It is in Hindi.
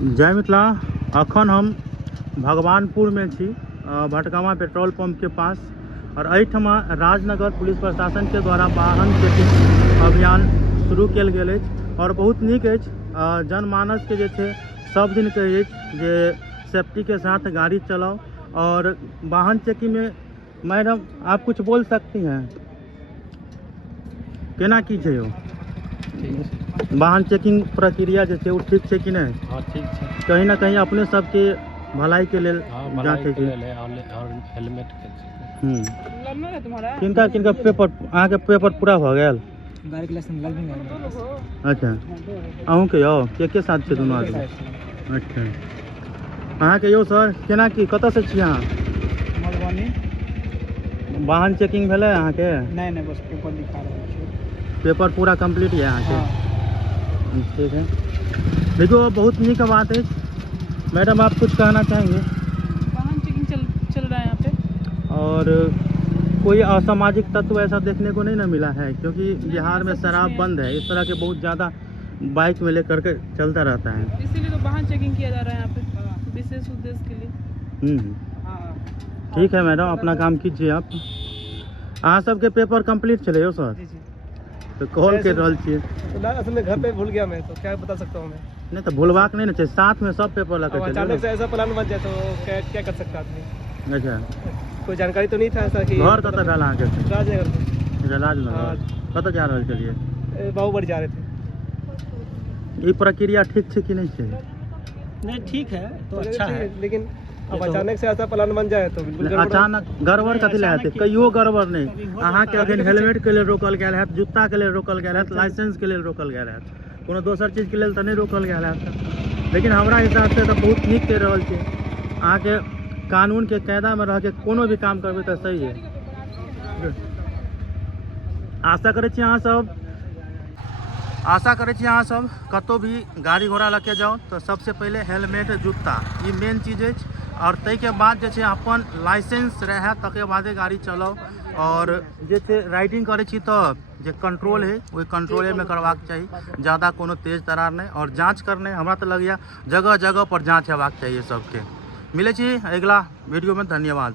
जय मिथिला। अखन हम भगवानपुर में छी, भटगामा पेट्रोल पंप के पास। और एहिठमा राजनगर पुलिस प्रशासन के द्वारा वाहन चेकिंग अभियान शुरू कयल गेल अछि और बहुत नीक अछि। जनमानस के जे छै सब दिन कहै अछि जे सेफ्टी के साथ गाड़ी चलाओ। और वाहन चेकिंग में मैडम आप कुछ बोल सकती हैं, केना की छै यो वाहन चेकिंग प्रक्रिया जे छै वो ठीक छै कि नहीं? हाँ ठीक है। कहीं ना कहीं अपने सबके भलाई के लेल जांचे छै। और हेलमेट किनका किनका पेपर अहाँ के पेपर पूरा भ गेल? गाड़ी के लाइसेंस लग नहीं। अच्छा अहूँ के यो के साथ छै दोनों आदमी? अच्छा अहाँ के यो सर केना की कतऽ से छी अहाँ? मधुबनी। वाहन चेकिंग भेलै अहाँ के? नहीं बस पेपर दिखा रहे हैं। पेपर पूरा कंप्लीट है अहाँ के? ठीक है, देखो बहुत नीक बात है। मैडम आप कुछ कहना चाहेंगे? वाहन चेकिंग चल रहा है यहाँ पे। और कोई असामाजिक तत्व ऐसा देखने को नहीं ना मिला है, क्योंकि बिहार में शराब बंद है, इस तरह के बहुत ज़्यादा बाइक में लेकर के चलता रहता है, इसीलिए तो वाहन चेकिंग किया जा रहा है यहाँ पे विशेष उद्देश्य के लिए। ठीक है मैडम, अपना काम कीजिए आप। अहाँ सबके पेपर कंप्लीट चले हो सर? तो कॉल कर रहा छे तो असल में घर पे भूल गया मैं, तो क्या बता सकता हूँ मैं। नहीं तो भूलवाक नहीं ना चाहिए, साथ में सब पेपर लगा के अचानक से ऐसा प्लान बन जाए तो क्या कर सकता आदमी। अच्छा कोई जानकारी तो नहीं था ऐसा कि घर कत डाला अहाँ के? राजनगर में। राजनगर कत जा रहे चलिए? बाहुबली जा रहे थे। ये प्रक्रिया ठीक है कि नहीं है? नहीं ठीक है तो अच्छा है, लेकिन अब अचानक से ऐसा प्लान बन जाए तो बिल्कुल अचानक गड़बड़ कथी ले हेतै? कहियो गड़बड़ नहीं। अहाँ के अखन हेलमेट के लिए रोकल गेल है, जूता के लिए रोकल गेल है, लाइसेंस के लिए रोकल गेल है, कोनो दोसर चीज के लिए तो नहीं रोकल गेल है। लेकिन हमरा हिसाब से तो बहुत नीक कर रहल छै। अहाँ के कानून के कायदा में रह के कोनो भी काम करबै तो सही है। आशा करै छी अहाँ सब कतौ भी गाड़ी घोड़ा लऽ के जाओ तो सबसे पहले हेलमेट जूता ये मेन चीज है। और तै के बाद जे छै अपन लाइसेंस रहे तके बादे गाड़ी चलाओ। और जे छै राइडिंग करे छी तो जे कंट्रोल है वही कंट्रोले में करवाक चाहिए, ज़्यादा कोनो तेज तरार नहीं। और जांच करने हमरा तो लगिया जगह जगह पर जांच हेबाक चाहिए सबके। मिले छी अगला वीडियो में, धन्यवाद।